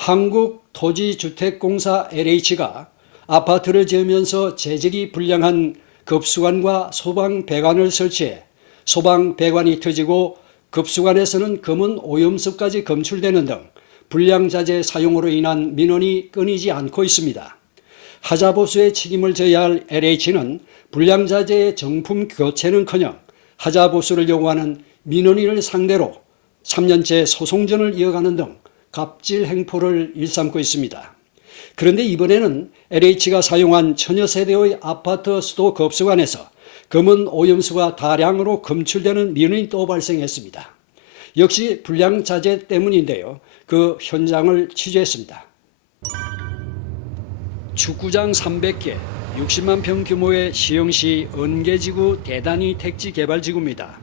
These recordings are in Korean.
한국토지주택공사 LH가 아파트를 지으면서 재질이 불량한 급수관과 소방배관을 설치해 소방배관이 터지고 급수관에서는 검은 오염수까지 검출되는 등 불량자재 사용으로 인한 민원이 끊이지 않고 있습니다. 하자보수의 책임을 져야 할 LH는 불량자재의 정품 교체는커녕 하자보수를 요구하는 민원인을 상대로 3년째 소송전을 이어가는 등 갑질 행포를 일삼고 있습니다. 그런데 이번에는 LH가 사용한 천여 세대의 아파트 수도 급수관에서 검은 오염수가 다량으로 검출되는 민원이 또 발생했습니다. 역시 불량자재 때문인데요. 그 현장을 취재했습니다. 축구장 300개, 60만 평 규모의 시흥시 은계지구 대단위 택지 개발지구입니다.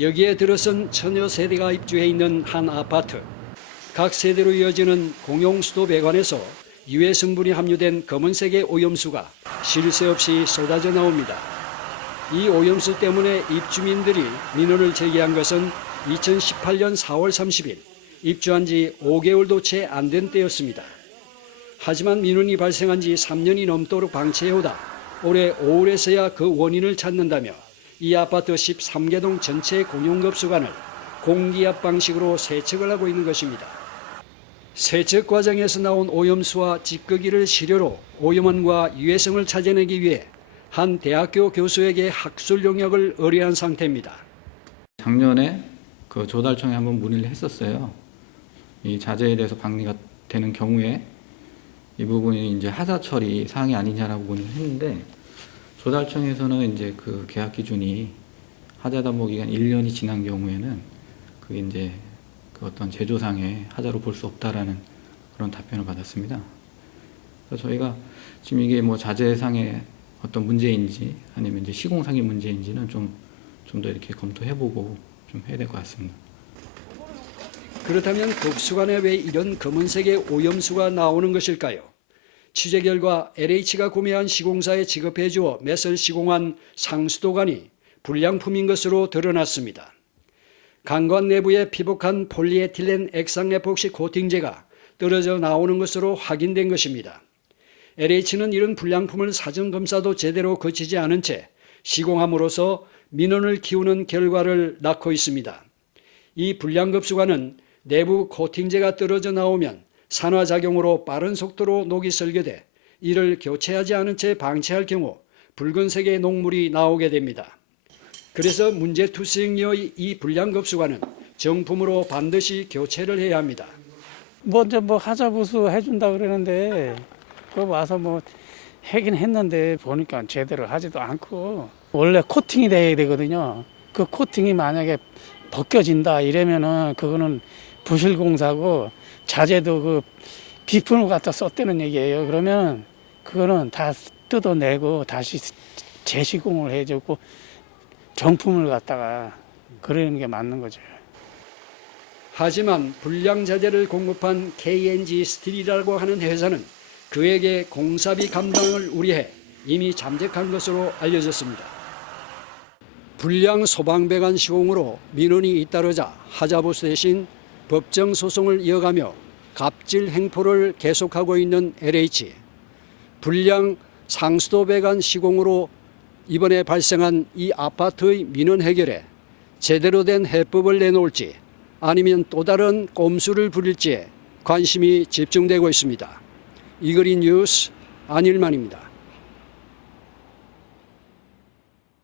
여기에 들어선 천여 세대가 입주해 있는 한 아파트. 각 세대로 이어지는 공용수도 배관에서 유해 성분이 함유된 검은색의 오염수가 쉴 새 없이 쏟아져 나옵니다. 이 오염수 때문에 입주민들이 민원을 제기한 것은 2018년 4월 30일, 입주한 지 5개월도 채 안 된 때였습니다. 하지만 민원이 발생한 지 3년이 넘도록 방치해오다 올해 5월에서야 그 원인을 찾는다며 이 아파트 13개 동 전체 공용급수관을 공기압 방식으로 세척을 하고 있는 것입니다. 세척 과정에서 나온 오염수와 찌꺼기를 시료로 오염원과 유해성을 찾아내기 위해 한 대학교 교수에게 학술 용역을 의뢰한 상태입니다. 작년에 그 조달청에 한번 문의를 했었어요. 이 자재에 대해서 방류가 되는 경우에 이 부분이 이제 하자 처리 사항이 아니냐라고 문의를 했는데 조달청에서는 이제 그 계약 기준이 하자 담보 기간 1년이 지난 경우에는 그게 이제 그 어떤 제조상의 하자로 볼 수 없다라는 그런 답변을 받았습니다. 그래서 저희가 지금 이게 뭐 자재상의 어떤 문제인지 아니면 이제 시공상의 문제인지는 좀 더 이렇게 검토해보고 좀 해야 될 것 같습니다. 그렇다면 급수관에 왜 이런 검은색의 오염수가 나오는 것일까요? 취재 결과 LH가 구매한 시공사에 지급해 주어 매설 시공한 상수도관이 불량품인 것으로 드러났습니다. 강관 내부에 피복한 폴리에틸렌 액상 에폭시 코팅제가 떨어져 나오는 것으로 확인된 것입니다. LH는 이런 불량품을 사전 검사도 제대로 거치지 않은 채 시공함으로써 민원을 키우는 결과를 낳고 있습니다. 이 불량급수관은 내부 코팅제가 떨어져 나오면 산화작용으로 빠른 속도로 녹이 설계돼 이를 교체하지 않은 채 방치할 경우 붉은색의 녹물이 나오게 됩니다. 그래서 문제 투성이의 이 불량급수관은 정품으로 반드시 교체를 해야 합니다. 먼저 하자보수 해준다 그러는데 그 와서 하긴 했는데 보니까 제대로 하지도 않고 원래 코팅이 돼야 되거든요. 그 코팅이 만약에 벗겨진다 이러면은 그거는 부실공사고 자재도 그 비품을 갖다 썼다는 얘기예요. 그러면 그거는 다 뜯어내고 다시 재시공을 해주고 정품을 갖다가 그러는 게 맞는 거죠. 하지만 불량자재를 공급한 KNG 스틸이라고 하는 회사는 그에게 공사비 감당을 우려해 이미 잠적한 것으로 알려졌습니다. 불량 소방배관 시공으로 민원이 잇따르자 하자보수 대신 법정 소송을 이어가며 갑질 행포를 계속하고 있는 LH. 불량 상수도 배관 시공으로 이번에 발생한 이 아파트의 민원 해결에 제대로 된 해법을 내놓을지 아니면 또 다른 꼼수를 부릴지에 관심이 집중되고 있습니다. 이거리 뉴스 안일만입니다.